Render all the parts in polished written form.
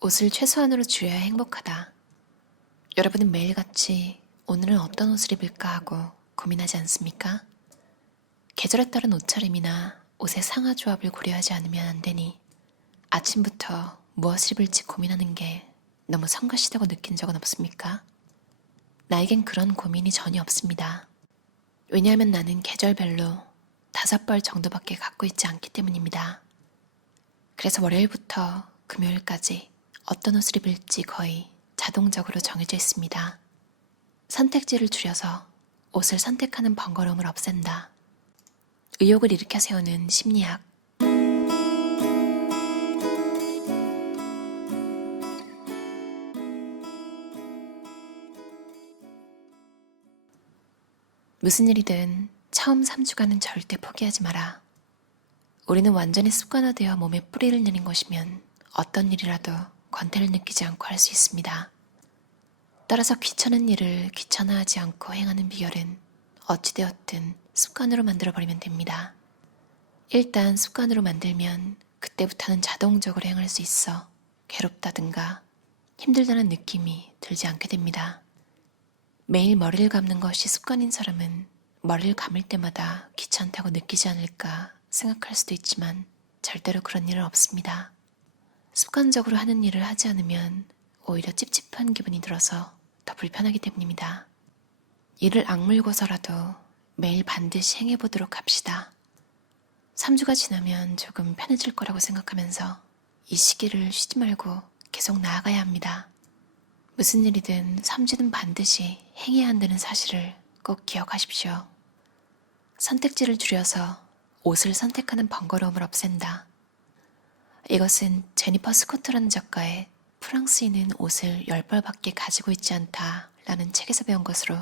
옷을 최소한으로 줄여야 행복하다. 여러분은 매일같이 오늘은 어떤 옷을 입을까 하고 고민하지 않습니까? 계절에 따른 옷차림이나 옷의 상하 조합을 고려하지 않으면 안 되니 아침부터 무엇을 입을지 고민하는 게 너무 성가시다고 느낀 적은 없습니까? 나에겐 그런 고민이 전혀 없습니다. 왜냐하면 나는 계절별로 5벌 정도밖에 갖고 있지 않기 때문입니다. 그래서 월요일부터 금요일까지 어떤 옷을 입을지 거의 자동적으로 정해져 있습니다. 선택지를 줄여서 옷을 선택하는 번거로움을 없앤다. 의욕을 일으켜 세우는 심리학. 무슨 일이든 처음 3주간은 절대 포기하지 마라. 우리는 완전히 습관화되어 몸에 뿌리를 내린 것이면 어떤 일이라도 권태를 느끼지 않고 할 수 있습니다. 따라서 귀찮은 일을 귀찮아하지 않고 행하는 비결은 어찌되었든 습관으로 만들어버리면 됩니다. 일단 습관으로 만들면 그때부터는 자동적으로 행할 수 있어 괴롭다든가 힘들다는 느낌이 들지 않게 됩니다. 매일 머리를 감는 것이 습관인 사람은 머리를 감을 때마다 귀찮다고 느끼지 않을까 생각할 수도 있지만 절대로 그런 일은 없습니다. 습관적으로 하는 일을 하지 않으면 오히려 찝찝한 기분이 들어서 더 불편하기 때문입니다. 이를 악물고서라도 매일 반드시 행해보도록 합시다. 3주가 지나면 조금 편해질 거라고 생각하면서 이 시기를 쉬지 말고 계속 나아가야 합니다. 무슨 일이든 3주는 반드시 행해야 한다는 사실을 꼭 기억하십시오. 선택지를 줄여서 옷을 선택하는 번거로움을 없앤다. 이것은 제니퍼 스코트라는 작가의 프랑스인은 옷을 10벌밖에 가지고 있지 않다 라는 책에서 배운 것으로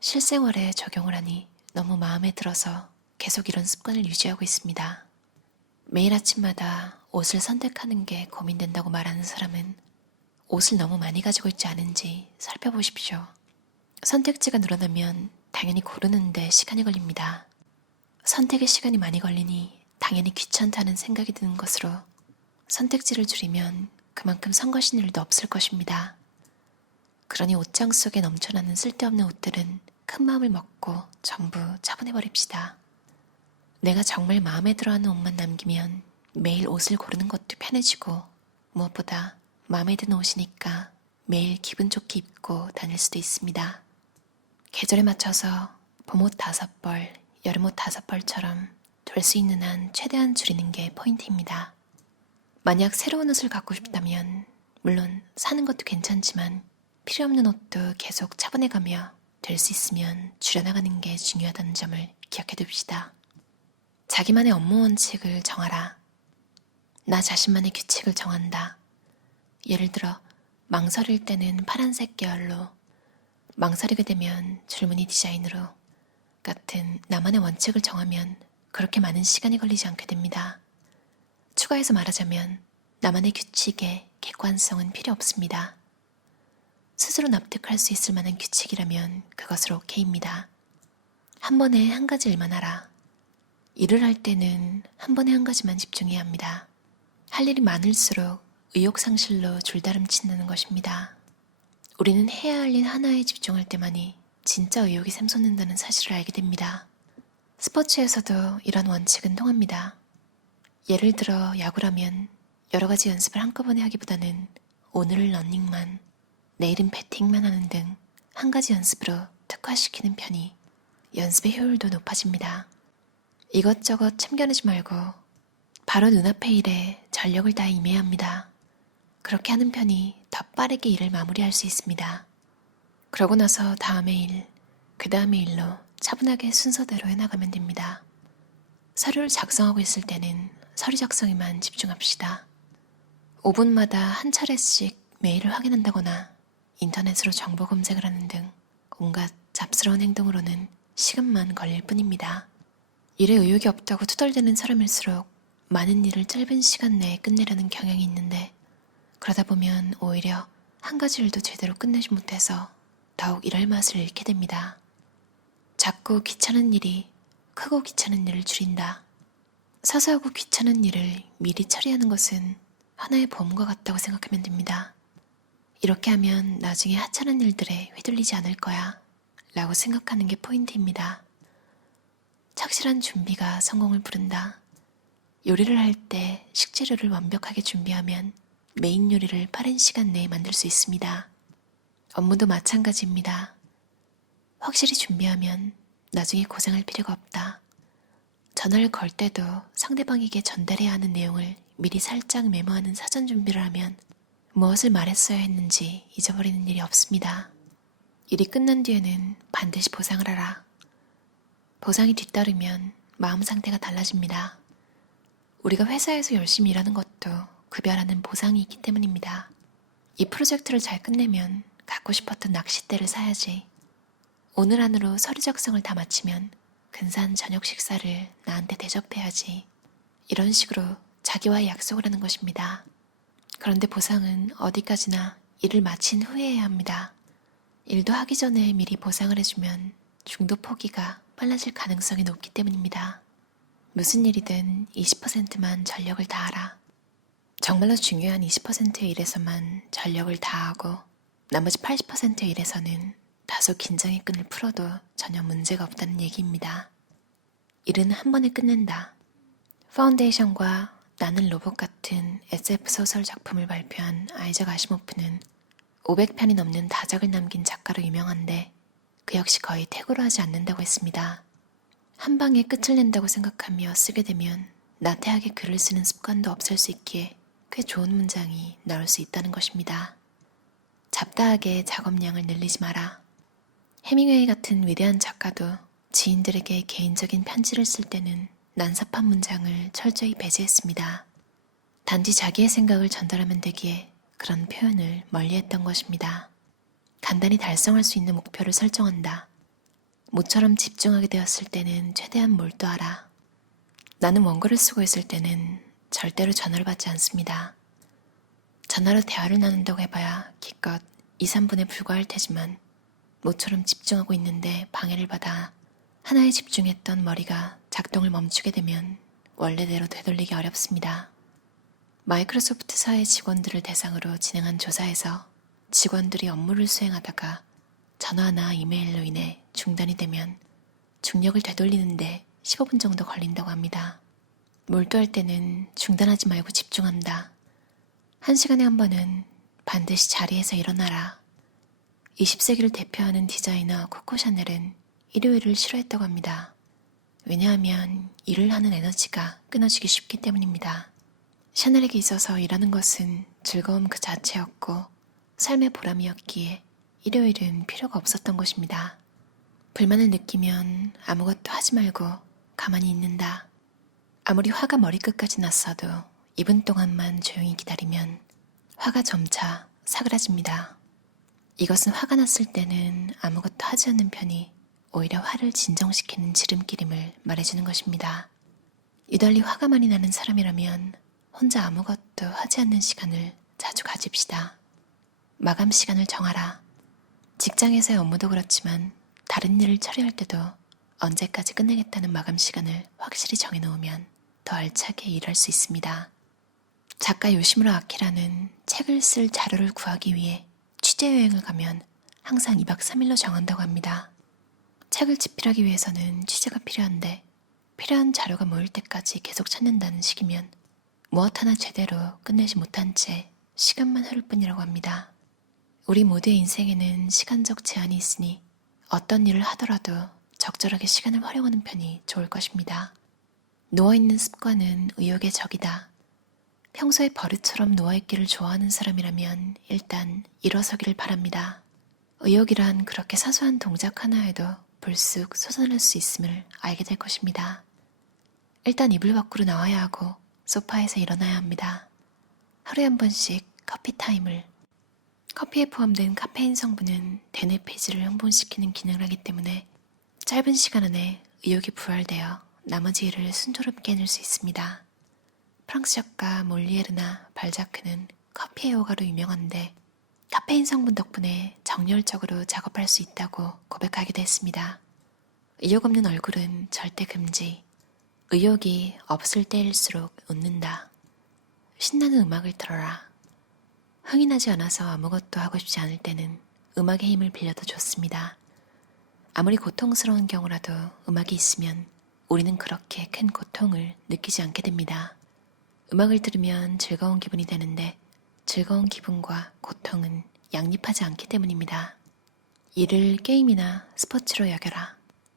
실생활에 적용을 하니 너무 마음에 들어서 계속 이런 습관을 유지하고 있습니다. 매일 아침마다 옷을 선택하는 게 고민된다고 말하는 사람은 옷을 너무 많이 가지고 있지 않은지 살펴보십시오. 선택지가 늘어나면 당연히 고르는데 시간이 걸립니다. 선택에 시간이 많이 걸리니 당연히 귀찮다는 생각이 드는 것으로 선택지를 줄이면 그만큼 성가신 일도 없을 것입니다. 그러니 옷장 속에 넘쳐나는 쓸데없는 옷들은 큰 마음을 먹고 전부 처분해버립시다. 내가 정말 마음에 들어하는 옷만 남기면 매일 옷을 고르는 것도 편해지고 무엇보다 마음에 드는 옷이니까 매일 기분 좋게 입고 다닐 수도 있습니다. 계절에 맞춰서 봄옷 5벌, 여름옷 5벌처럼 될 수 있는 한 최대한 줄이는 게 포인트입니다. 만약 새로운 옷을 갖고 싶다면 물론 사는 것도 괜찮지만 필요 없는 옷도 계속 처분해가며 될 수 있으면 줄여나가는 게 중요하다는 점을 기억해 둡시다. 자기만의 업무 원칙을 정하라. 나 자신만의 규칙을 정한다. 예를 들어 망설일 때는 파란색 계열로, 망설이게 되면 줄무늬 디자인으로 같은 나만의 원칙을 정하면 그렇게 많은 시간이 걸리지 않게 됩니다. 추가해서 말하자면 나만의 규칙에 객관성은 필요 없습니다. 스스로 납득할 수 있을 만한 규칙이라면 그것으로 오케이입니다. 한 번에 한 가지 일만 하라. 일을 할 때는 한 번에 한 가지만 집중해야 합니다. 할 일이 많을수록 의욕상실로 줄다름친다는 것입니다. 우리는 해야 할 일 하나에 집중할 때만이 진짜 의욕이 샘솟는다는 사실을 알게 됩니다. 스포츠에서도 이런 원칙은 통합니다. 예를 들어 야구라면 여러 가지 연습을 한꺼번에 하기보다는 오늘은 러닝만, 내일은 배팅만 하는 등 한 가지 연습으로 특화시키는 편이 연습의 효율도 높아집니다. 이것저것 참견하지 말고 바로 눈앞의 일에 전력을 다해 임해야 합니다. 그렇게 하는 편이 더 빠르게 일을 마무리할 수 있습니다. 그러고 나서 다음의 일, 그 다음의 일로 차분하게 순서대로 해나가면 됩니다. 서류를 작성하고 있을 때는 서류 작성에만 집중합시다. 5분마다 한 차례씩 메일을 확인한다거나 인터넷으로 정보 검색을 하는 등 온갖 잡스러운 행동으로는 시간만 걸릴 뿐입니다. 일에 의욕이 없다고 투덜대는 사람일수록 많은 일을 짧은 시간 내에 끝내려는 경향이 있는데 그러다 보면 오히려 한 가지 일도 제대로 끝내지 못해서 더욱 일할 맛을 잃게 됩니다. 작고 귀찮은 일이 크고 귀찮은 일을 줄인다. 사소하고 귀찮은 일을 미리 처리하는 것은 하나의 보험과 같다고 생각하면 됩니다. 이렇게 하면 나중에 하찮은 일들에 휘둘리지 않을 거야 라고 생각하는 게 포인트입니다. 착실한 준비가 성공을 부른다. 요리를 할 때 식재료를 완벽하게 준비하면 메인 요리를 빠른 시간 내에 만들 수 있습니다. 업무도 마찬가지입니다. 확실히 준비하면 나중에 고생할 필요가 없다. 전화를 걸 때도 상대방에게 전달해야 하는 내용을 미리 살짝 메모하는 사전 준비를 하면 무엇을 말했어야 했는지 잊어버리는 일이 없습니다. 일이 끝난 뒤에는 반드시 보상을 하라. 보상이 뒤따르면 마음 상태가 달라집니다. 우리가 회사에서 열심히 일하는 것도 급여라는 보상이 있기 때문입니다. 이 프로젝트를 잘 끝내면 갖고 싶었던 낚싯대를 사야지. 오늘 안으로 서류 작성을 다 마치면 근사한 저녁 식사를 나한테 대접해야지. 이런 식으로 자기와의 약속을 하는 것입니다. 그런데 보상은 어디까지나 일을 마친 후에 해야 합니다. 일도 하기 전에 미리 보상을 해주면 중도 포기가 빨라질 가능성이 높기 때문입니다. 무슨 일이든 20%만 전력을 다하라. 정말로 중요한 20%의 일에서만 전력을 다하고 나머지 80%의 일에서는 다소 긴장의 끈을 풀어도 전혀 문제가 없다는 얘기입니다. 일은 한 번에 끝낸다. 파운데이션과 나는 로봇 같은 SF 소설 작품을 발표한 아이작 아시모프는 500편이 넘는 다작을 남긴 작가로 유명한데 그 역시 거의 퇴고를 하지 않는다고 했습니다. 한 방에 끝을 낸다고 생각하며 쓰게 되면 나태하게 글을 쓰는 습관도 없앨 수 있기에 꽤 좋은 문장이 나올 수 있다는 것입니다. 잡다하게 작업량을 늘리지 마라. 해밍웨이 같은 위대한 작가도 지인들에게 개인적인 편지를 쓸 때는 난삽한 문장을 철저히 배제했습니다. 단지 자기의 생각을 전달하면 되기에 그런 표현을 멀리했던 것입니다. 간단히 달성할 수 있는 목표를 설정한다. 모처럼 집중하게 되었을 때는 최대한 몰두하라. 나는 원고를 쓰고 있을 때는 절대로 전화를 받지 않습니다. 전화로 대화를 나눈다고 해봐야 기껏 2, 3분에 불과할 테지만 모처럼 집중하고 있는데 방해를 받아 하나에 집중했던 머리가 작동을 멈추게 되면 원래대로 되돌리기 어렵습니다. 마이크로소프트사의 직원들을 대상으로 진행한 조사에서 직원들이 업무를 수행하다가 전화나 이메일로 인해 중단이 되면 중력을 되돌리는데 15분 정도 걸린다고 합니다. 몰두할 때는 중단하지 말고 집중한다. 1시간에 한 번은 반드시 자리에서 일어나라. 20세기를 대표하는 디자이너 코코 샤넬은 일요일을 싫어했다고 합니다. 왜냐하면 일을 하는 에너지가 끊어지기 쉽기 때문입니다. 샤넬에게 있어서 일하는 것은 즐거움 그 자체였고 삶의 보람이었기에 일요일은 필요가 없었던 것입니다. 불만을 느끼면 아무것도 하지 말고 가만히 있는다. 아무리 화가 머리끝까지 났어도 2분 동안만 조용히 기다리면 화가 점차 사그라집니다. 이것은 화가 났을 때는 아무것도 하지 않는 편이 오히려 화를 진정시키는 지름길임을 말해주는 것입니다. 유달리 화가 많이 나는 사람이라면 혼자 아무것도 하지 않는 시간을 자주 가집시다. 마감 시간을 정하라. 직장에서의 업무도 그렇지만 다른 일을 처리할 때도 언제까지 끝내겠다는 마감 시간을 확실히 정해놓으면 더 알차게 일할 수 있습니다. 작가 요시무라 아키라는 책을 쓸 자료를 구하기 위해 취재여행을 가면 항상 2박 3일로 정한다고 합니다. 책을 집필하기 위해서는 취재가 필요한데 필요한 자료가 모일 때까지 계속 찾는다는 식이면 무엇 하나 제대로 끝내지 못한 채 시간만 흐를 뿐이라고 합니다. 우리 모두의 인생에는 시간적 제한이 있으니 어떤 일을 하더라도 적절하게 시간을 활용하는 편이 좋을 것입니다. 누워있는 습관은 의욕의 적이다. 평소에 버릇처럼 누워있기를 좋아하는 사람이라면 일단 일어서기를 바랍니다. 의욕이란 그렇게 사소한 동작 하나에도 불쑥 솟아날 수 있음을 알게 될 것입니다. 일단 이불 밖으로 나와야 하고 소파에서 일어나야 합니다. 하루에 한 번씩 커피 타임을. 커피에 포함된 카페인 성분은 대뇌 폐지를 흥분시키는 기능을 하기 때문에 짧은 시간 안에 의욕이 부활되어 나머지 일을 순조롭게 해낼 수 있습니다. 프랑스 작가 몰리에르나 발자크는 커피의 효과로 유명한데 카페인 성분 덕분에 정열적으로 작업할 수 있다고 고백하기도 했습니다. 의욕 없는 얼굴은 절대 금지. 의욕이 없을 때일수록 웃는다. 신나는 음악을 들어라. 흥이 나지 않아서 아무것도 하고 싶지 않을 때는 음악의 힘을 빌려도 좋습니다. 아무리 고통스러운 경우라도 음악이 있으면 우리는 그렇게 큰 고통을 느끼지 않게 됩니다. 음악을 들으면 즐거운 기분이 되는데 즐거운 기분과 고통은 양립하지 않기 때문입니다. 이를 게임이나 스포츠로 여겨라.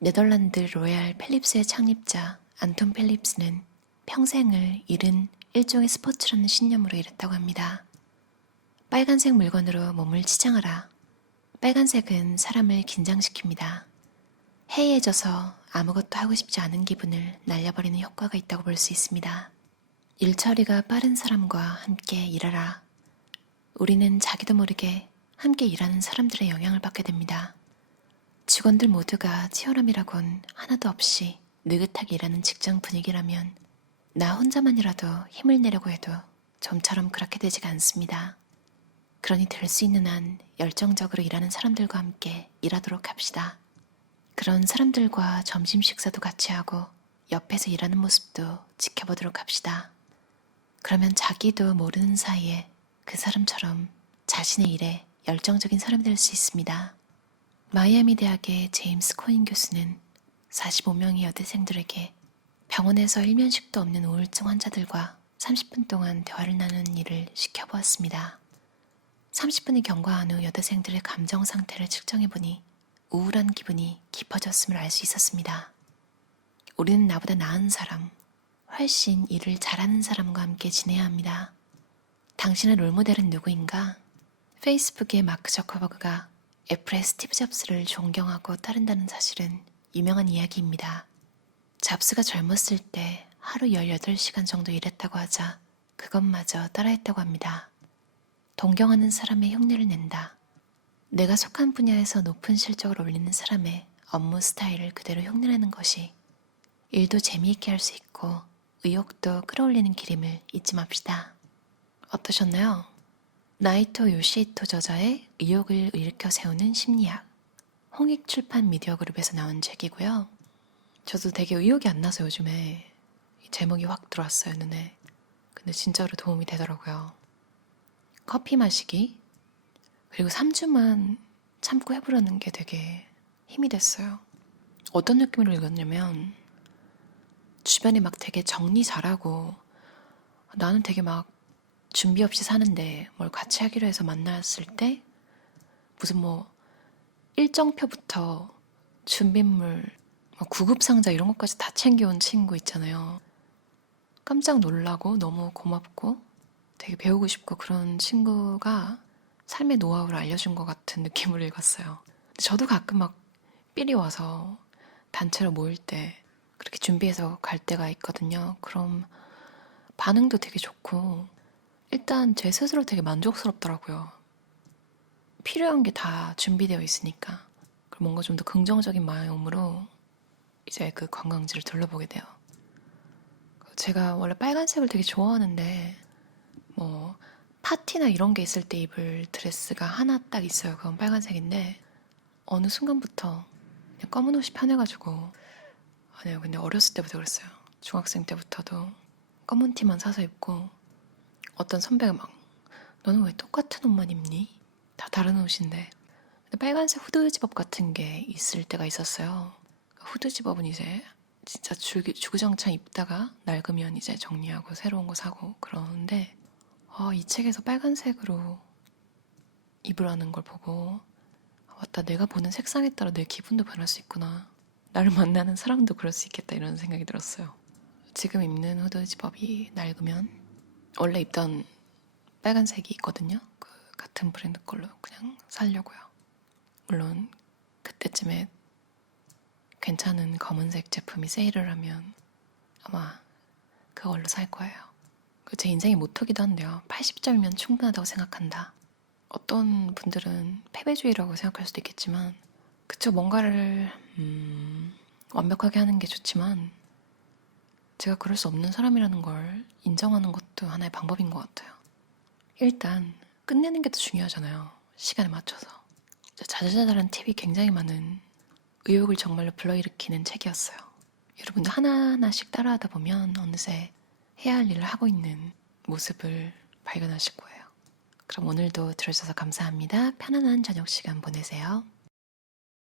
네덜란드 로얄 펠립스의 창립자 안톤 펠립스는 평생을 일은 일종의 스포츠라는 신념으로 일했다고 합니다. 빨간색 물건으로 몸을 치장하라. 빨간색은 사람을 긴장시킵니다. 해이해져서 아무것도 하고 싶지 않은 기분을 날려버리는 효과가 있다고 볼 수 있습니다. 일처리가 빠른 사람과 함께 일하라. 우리는 자기도 모르게 함께 일하는 사람들의 영향을 받게 됩니다. 직원들 모두가 치열함이라곤 하나도 없이 느긋하게 일하는 직장 분위기라면 나 혼자만이라도 힘을 내려고 해도 좀처럼 그렇게 되지가 않습니다. 그러니 될 수 있는 한 열정적으로 일하는 사람들과 함께 일하도록 합시다. 그런 사람들과 점심 식사도 같이 하고 옆에서 일하는 모습도 지켜보도록 합시다. 그러면 자기도 모르는 사이에 그 사람처럼 자신의 일에 열정적인 사람이 될 수 있습니다. 마이애미 대학의 제임스 코인 교수는 45명의 여대생들에게 병원에서 일면식도 없는 우울증 환자들과 30분 동안 대화를 나누는 일을 시켜보았습니다. 30분이 경과한 후 여대생들의 감정 상태를 측정해보니 우울한 기분이 깊어졌음을 알 수 있었습니다. 우리는 나보다 나은 사람, 훨씬 일을 잘하는 사람과 함께 지내야 합니다. 당신의 롤모델은 누구인가? 페이스북의 마크 저커버그가 애플의 스티브 잡스를 존경하고 따른다는 사실은 유명한 이야기입니다. 잡스가 젊었을 때 하루 18시간 정도 일했다고 하자 그것마저 따라했다고 합니다. 동경하는 사람의 흉내를 낸다. 내가 속한 분야에서 높은 실적을 올리는 사람의 업무 스타일을 그대로 흉내내는 것이 일도 재미있게 할 수 있고 의욕도 끌어올리는 길임을 잊지 맙시다. 어떠셨나요? 나이토 요시히토 저자의 의욕을 일으켜 세우는 심리학, 홍익출판 미디어 그룹에서 나온 책이고요. 저도 되게 의욕이 안 나서 요즘에 이 제목이 확 들어왔어요, 눈에. 근데 진짜로 도움이 되더라고요. 커피 마시기, 그리고 3주만 참고 해보려는 게 되게 힘이 됐어요. 어떤 느낌으로 읽었냐면 주변에 막 되게 정리 잘하고 나는 되게 막 준비 없이 사는데 뭘 같이 하기로 해서 만났을 때 무슨 뭐 일정표부터 준비물, 구급상자 이런 것까지 다 챙겨온 친구 있잖아요. 깜짝 놀라고 너무 고맙고 되게 배우고 싶고 그런 친구가 삶의 노하우를 알려준 것 같은 느낌으로 읽었어요. 저도 가끔 막 삘이 와서 단체로 모일 때 그렇게 준비해서 갈 때가 있거든요. 그럼 반응도 되게 좋고 일단 제 스스로 되게 만족스럽더라고요. 필요한 게 다 준비되어 있으니까. 그리고 뭔가 좀 더 긍정적인 마음으로 이제 그 관광지를 둘러보게 돼요. 제가 원래 빨간색을 되게 좋아하는데 뭐 파티나 이런 게 있을 때 입을 드레스가 하나 딱 있어요. 그건 빨간색인데 어느 순간부터 그냥 검은 옷이 편해가지고 아니요, 근데 어렸을 때부터 그랬어요. 중학생 때부터도 검은 티만 사서 입고 어떤 선배가 막 너는 왜 똑같은 옷만 입니? 다 다른 옷인데. 근데 빨간색 후드 집업 같은 게 있을 때가 있었어요. 후드 집업은 이제 진짜 주구장창 입다가 낡으면 이제 정리하고 새로운 거 사고 그러는데 이 책에서 빨간색으로 입으라는 걸 보고 맞다, 내가 보는 색상에 따라 내 기분도 변할 수 있구나. 나를 만나는 사람도 그럴 수 있겠다 이런 생각이 들었어요. 지금 입는 후드 집업이 낡으면 원래 입던 빨간색이 있거든요. 그 같은 브랜드 걸로 그냥 사려고요. 물론 그때쯤에 괜찮은 검은색 제품이 세일을 하면 아마 그걸로 살 거예요. 제 인생의 모토기도 한데요. 80점이면 충분하다고 생각한다. 어떤 분들은 패배주의라고 생각할 수도 있겠지만 그쵸, 뭔가를 완벽하게 하는 게 좋지만 제가 그럴 수 없는 사람이라는 걸 인정하는 것도 하나의 방법인 것 같아요. 일단 끝내는 게 더 중요하잖아요. 시간에 맞춰서. 자잘자잘한 팁이 굉장히 많은 의욕을 정말로 불러일으키는 책이었어요. 여러분도 하나하나씩 따라하다 보면 어느새 해야 할 일을 하고 있는 모습을 발견하실 거예요. 그럼 오늘도 들어주셔서 감사합니다. 편안한 저녁 시간 보내세요.